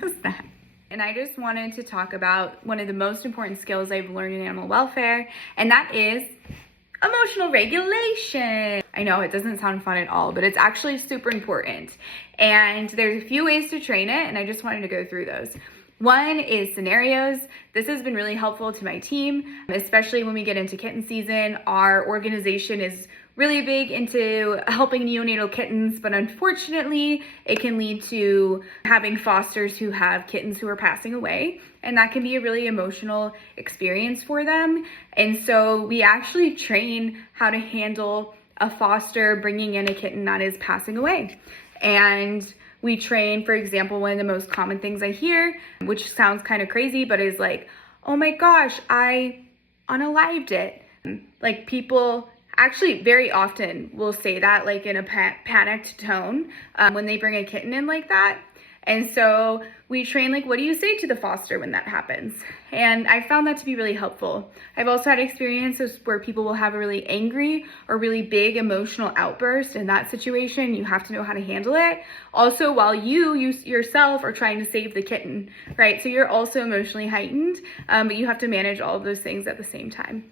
What's that? And I just wanted to talk about one of the most important skills I've learned in animal welfare, and that is emotional regulation. I know it doesn't sound fun at all, but it's actually super important. And there's a few ways to train it, and I just wanted to go through those. One is scenarios. This has been really helpful to my team, especially when we get into kitten season. Our organization is really big into helping neonatal kittens, but unfortunately, it can lead to having fosters who have kittens who are passing away, and that can be a really emotional experience for them. And so we actually train how to handle a foster bringing in a kitten that is passing away. And we train, for example, one of the most common things I hear, which sounds kind of crazy, but is like, oh my gosh, I unalived it. Like, people actually very often will say that, like, in a panicked tone when they bring a kitten in like that. And so we train, like, what do you say to the foster when that happens? And I found that to be really helpful. I've also had experiences where people will have a really angry or really big emotional outburst. In that situation, you have to know how to handle it. Also, while you yourself are trying to save the kitten, right? So you're also emotionally heightened, but you have to manage all of those things at the same time.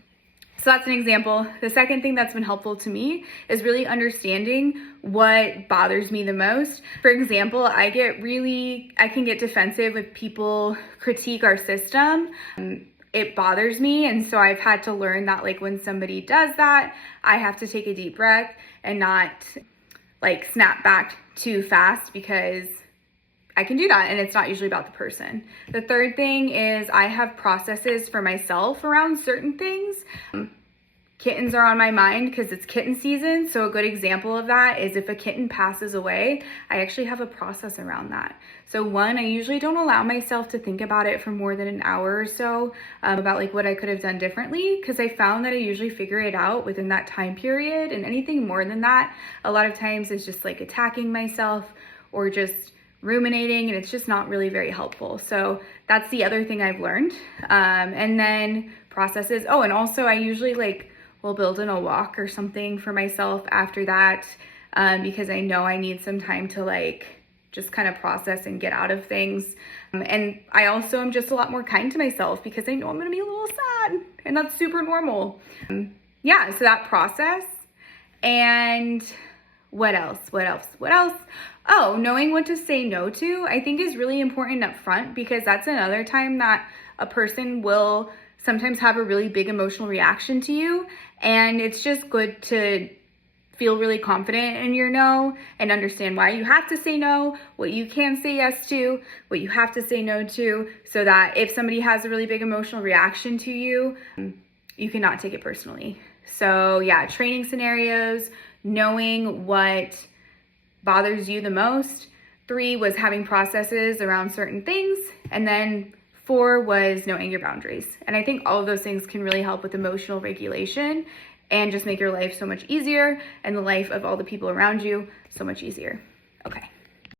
So that's an example. The second thing that's been helpful to me is really understanding what bothers me the most. For example, I can get defensive if people critique our system. It bothers me, and so I've had to learn that, like, when somebody does that, I have to take a deep breath and not like snap back too fast, because I can do that, and it's not usually about the person. The third thing is I have processes for myself around certain things. Kittens are on my mind because it's kitten season. So a good example of that is if a kitten passes away, I actually have a process around that. So one, I usually don't allow myself to think about it for more than an hour or so about like what I could have done differently, because I found that I usually figure it out within that time period, and anything more than that, a lot of times is just like attacking myself or just ruminating, and it's just not really very helpful. So that's the other thing I've learned. And then processes. Oh, and also I usually will build in a walk or something for myself after that, because I know I need some time to just kind of process and get out of things. And I also am just a lot more kind to myself because I know I'm gonna be a little sad, and that's super normal. Yeah, so that process. And what else? Oh, knowing what to say no to, I think, is really important up front, because that's another time that a person will sometimes have a really big emotional reaction to you. And it's just good to feel really confident in your no and understand why you have to say no, what you can say yes to, what you have to say no to, so that if somebody has a really big emotional reaction to you, you cannot take it personally. So yeah, training scenarios, knowing what bothers you the most. 3 was having processes around certain things. And then 4 was knowing your boundaries. And I think all of those things can really help with emotional regulation and just make your life so much easier, and the life of all the people around you so much easier. Okay.